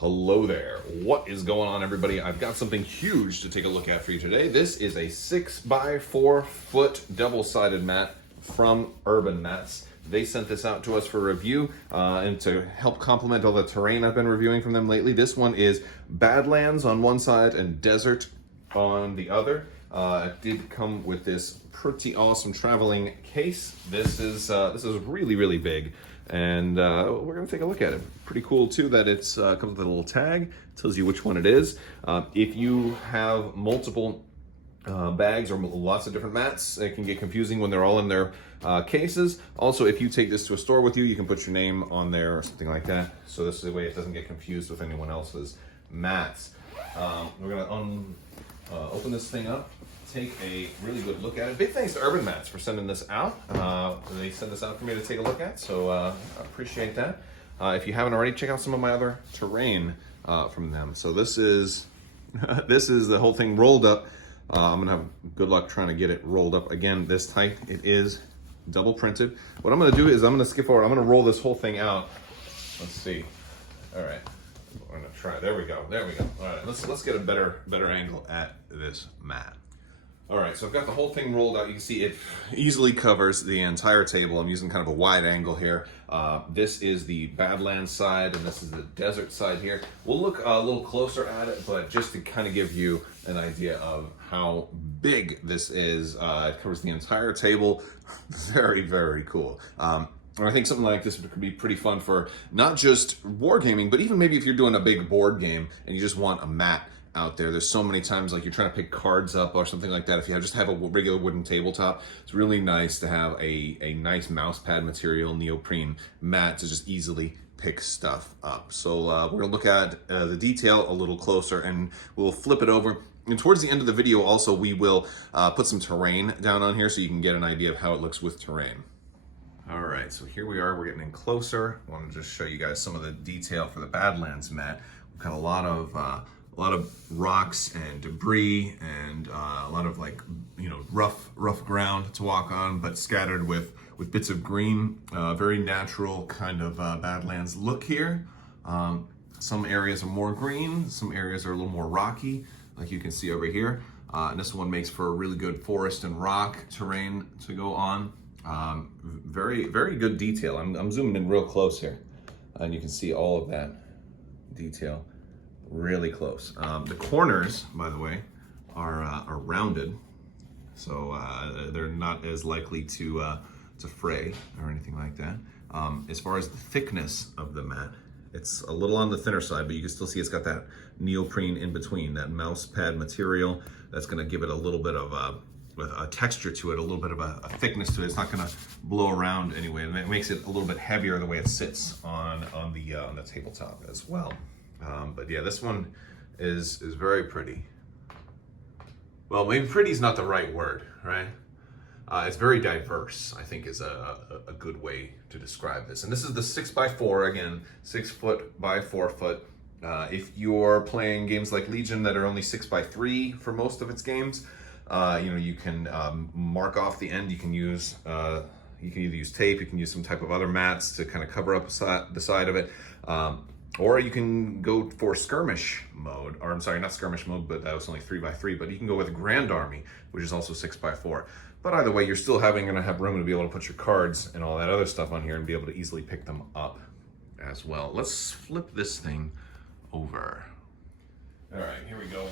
Hello there. What is going on, everybody? I've got something huge to take a look at for you today. This is a 6x4 foot double-sided mat from Urbanmatz. They sent this out to us for review and to help complement all the terrain I've been reviewing from them lately. This one is Badlands on one side and Desert on the other. It did come with this pretty awesome traveling case. This is really, really big. And we're gonna take a look at it. Pretty cool too that it's comes with a little tag, tells you which one it is. If you have multiple bags or lots of different mats, it can get confusing when they're all in their cases. Also, if you take this to a store with you, you can put your name on there or something like that. So this is the way it doesn't get confused with anyone else's mats. We're gonna open this thing up, take a really good look at it. Big thanks to Urbanmatz for sending this out. They sent this out for me to take a look at, so I appreciate that. If you haven't already, check out some of my other terrain from them. So this is this is the whole thing rolled up. I'm gonna have good luck trying to get it rolled up again this tight. It is double printed. What I'm gonna do is I'm gonna skip forward. I'm gonna roll this whole thing out. Let's see. All right. We're gonna try. There we go. There we go. All right. Let's get a better angle at this mat. All right, so I've got the whole thing rolled out. You can see it easily covers the entire table. I'm using kind of a wide angle here. This is the Badlands side, and this is the Desert side here. We'll look a little closer at it, but just to kind of give you an idea of how big this is, it covers the entire table. Very, very cool. I think something like this could be pretty fun for not just wargaming, but even maybe if you're doing a big board game and you just want a mat out there. There's so many times like you're trying to pick cards up or something like that. If you just have a regular wooden tabletop, it's really nice to have a nice mouse pad material neoprene mat to just easily pick stuff up. So we're gonna look at the detail a little closer and we'll flip it over. And towards the end of the video also, we will put some terrain down on here so you can get an idea of how it looks with terrain. All right, so here we are, we're getting in closer. I want to just show you guys some of the detail for the Badlands mat. We've got a lot of rocks and debris and a lot of rough ground to walk on, but scattered with bits of green. Very natural kind of Badlands look here. Some areas are more green, some areas are a little more rocky, like you can see over here. And this one makes for a really good forest and rock terrain to go on. Very, very good detail. I'm zooming in real close here, and you can see all of that detail really close. The corners, by the way, are rounded, so they're not as likely to fray or anything like that. As far as the thickness of the mat, it's a little on the thinner side, but you can still see it's got that neoprene in between, that mouse pad material that's going to give it a little bit of a texture to it, a little bit of a thickness to it. It's not going to blow around anyway, and it makes it a little bit heavier the way it sits on the tabletop as well. But yeah, this one is very pretty. Well, maybe pretty is not the right word, right? It's very diverse, I think is a good way to describe this. And this is the 6x4, again, 6 foot by 4 foot. If you're playing games like Legion that are only 6x3 for most of its games, you can mark off the end. You can use you can either use tape, you can use some type of other mats to kind of cover up the side of it. Or you can go for skirmish mode, or I'm sorry, not skirmish mode, but that was only 3x3, but you can go with Grand Army, which is also 6x4. But either way, you're still gonna have room to be able to put your cards and all that other stuff on here and be able to easily pick them up as well. Let's flip this thing over. All right, here we go.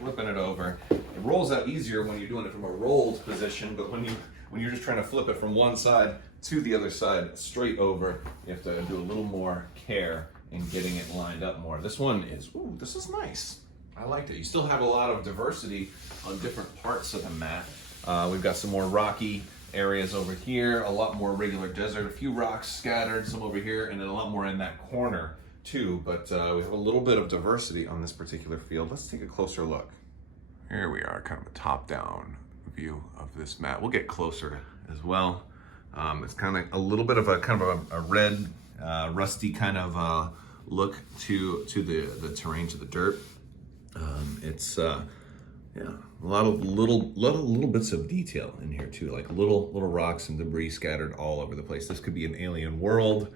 Flipping it over. It rolls out easier when you're doing it from a rolled position, but when you're just trying to flip it from one side to the other side, straight over, you have to do a little more care in getting it lined up more. This one is, ooh, this is nice. I liked it. You still have a lot of diversity on different parts of the mat. We've got some more rocky areas over here, a lot more regular desert, a few rocks scattered, some over here, and then a lot more in that corner too. But we have a little bit of diversity on this particular field. Let's take a closer look. Here we are, kind of a top-down view of this mat. We'll get closer as well. It's kind of a little bit of a red, rusty kind of look to the terrain, to the dirt. It's yeah, a lot of little bits of detail in here too, like little rocks and debris scattered all over the place. This could be an alien world.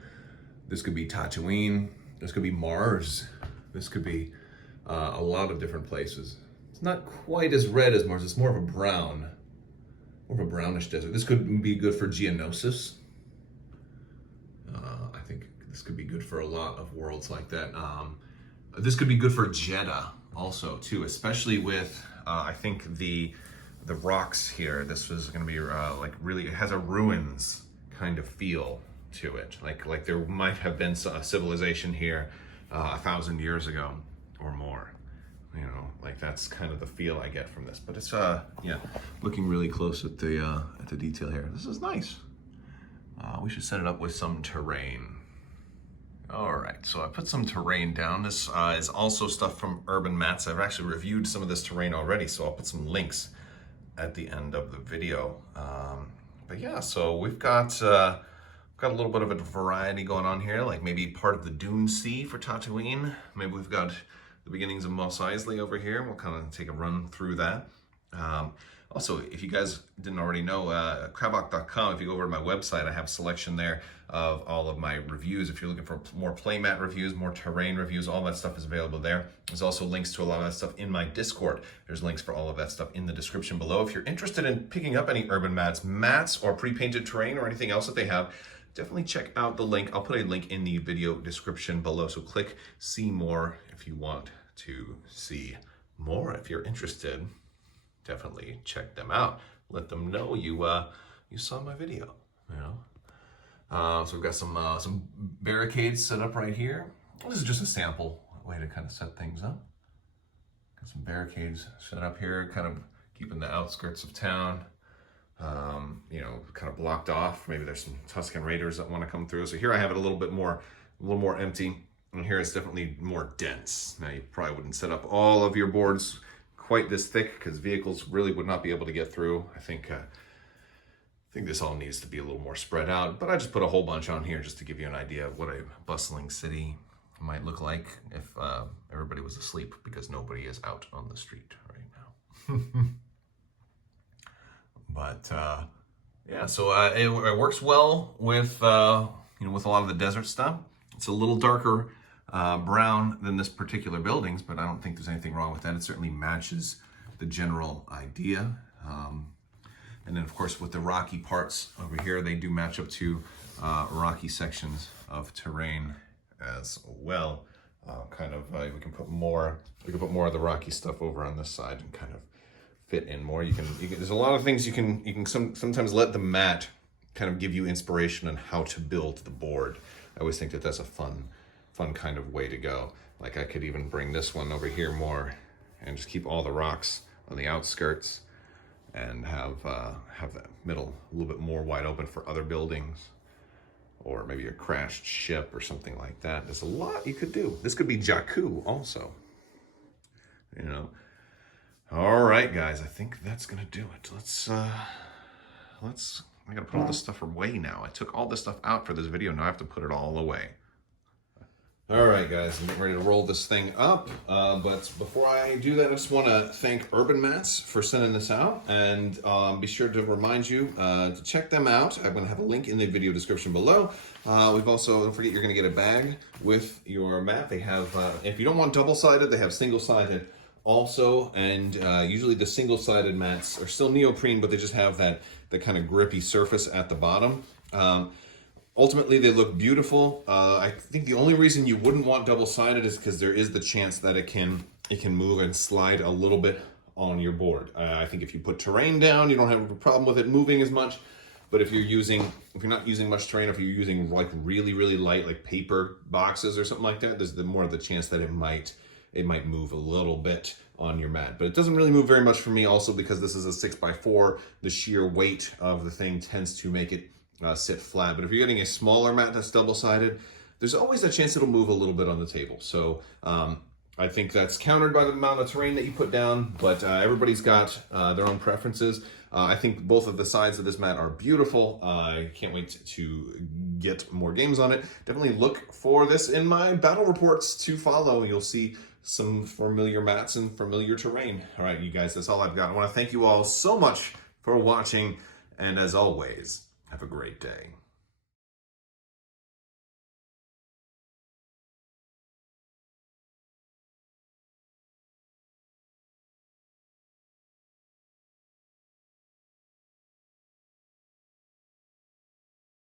This could be Tatooine. This could be Mars. This could be a lot of different places. It's not quite as red as Mars. It's more of a brown, more of a brownish desert. This could be good for Geonosis. I think this could be good for a lot of worlds like that. This could be good for Jeddah also too, especially with I think the rocks here. This was going to be like really, it has a ruins kind of feel to it, like there might have been a civilization here 1,000 years ago or more. You know, like that's kind of the feel I get from this. But it's yeah, looking really close at the detail here. This is nice. We should set it up with some terrain. All right, so I put some terrain down. This is also stuff from Urbanmatz. I've actually reviewed some of this terrain already, so I'll put some links at the end of the video. But yeah, so we've got a little bit of a variety going on here, like maybe part of the Dune Sea for Tatooine. Maybe we've got the beginnings of Mos Eisley over here. We'll kind of take a run through that. Also, if you guys didn't already know, Crabbok.com, if you go over to my website, I have a selection there of all of my reviews. If you're looking for more playmat reviews, more terrain reviews, all that stuff is available there. There's also links to a lot of that stuff in my Discord. There's links for all of that stuff in the description below. If you're interested in picking up any Urbanmatz mats or pre-painted terrain or anything else that they have, definitely check out the link. I'll put a link in the video description below. So click see more if you want to see more. If you're interested, definitely check them out. Let them know you saw my video. You know. So we've got some barricades set up right here. This is just a sample way to kind of set things up. Got some barricades set up here, kind of keeping the outskirts of town, you know, kind of blocked off. Maybe there's some Tusken Raiders that want to come through. So here I have it a little more empty, and here it's definitely more dense. Now you probably wouldn't set up all of your boards quite this thick because vehicles really would not be able to get through. I think this all needs to be a little more spread out, but I just put a whole bunch on here just to give you an idea of what a bustling city might look like if everybody was asleep, because nobody is out on the street right now. But yeah, so it works well with you know, with a lot of the desert stuff. It's a little darker brown than this particular buildings, but I don't think there's anything wrong with that. It certainly matches the general idea. And then of course with the rocky parts over here, they do match up to rocky sections of terrain as well. We can put more of the rocky stuff over on this side and kind of fit in more. You can there's a lot of things you can sometimes let the mat kind of give you inspiration on how to build the board. I always think that that's a fun kind of way to go. Like I could even bring this one over here more and just keep all the rocks on the outskirts and have that middle a little bit more wide open for other buildings, or maybe a crashed ship or something like that. There's a lot you could do. This could be Jakku also, you know. All right, guys, I think that's gonna do it. I gotta put all this stuff away now. I took all this stuff out for this video. Now I have to put it all away. All right, guys, I'm getting ready to roll this thing up. But before I do that, I just want to thank Urbanmatz for sending this out, and be sure to remind you to check them out. I'm going to have a link in the video description below. We've also, don't forget, you're going to get a bag with your mat. They have, if you don't want double-sided, they have single-sided also, and usually the single-sided mats are still neoprene, but they just have that kind of grippy surface at the bottom. Ultimately, they look beautiful. I think the only reason you wouldn't want double-sided is because there is the chance that it can move and slide a little bit on your board. I think if you put terrain down, you don't have a problem with it moving as much. But if you're not using much terrain, if you're using like really, really light, like paper boxes or something like that, there's more of the chance that it might move a little bit on your mat. But it doesn't really move very much for me, also because this is a 6x4. The sheer weight of the thing tends to make it sit flat. But if you're getting a smaller mat that's double-sided, there's always a chance it'll move a little bit on the table. So I think that's countered by the amount of terrain that you put down, but everybody's got their own preferences. I think both of the sides of this mat are beautiful. I can't wait to get more games on it. Definitely look for this in my battle reports to follow. You'll see some familiar mats and familiar terrain. All right, you guys, that's all I've got. I want to thank you all so much for watching, and as always, have a great day.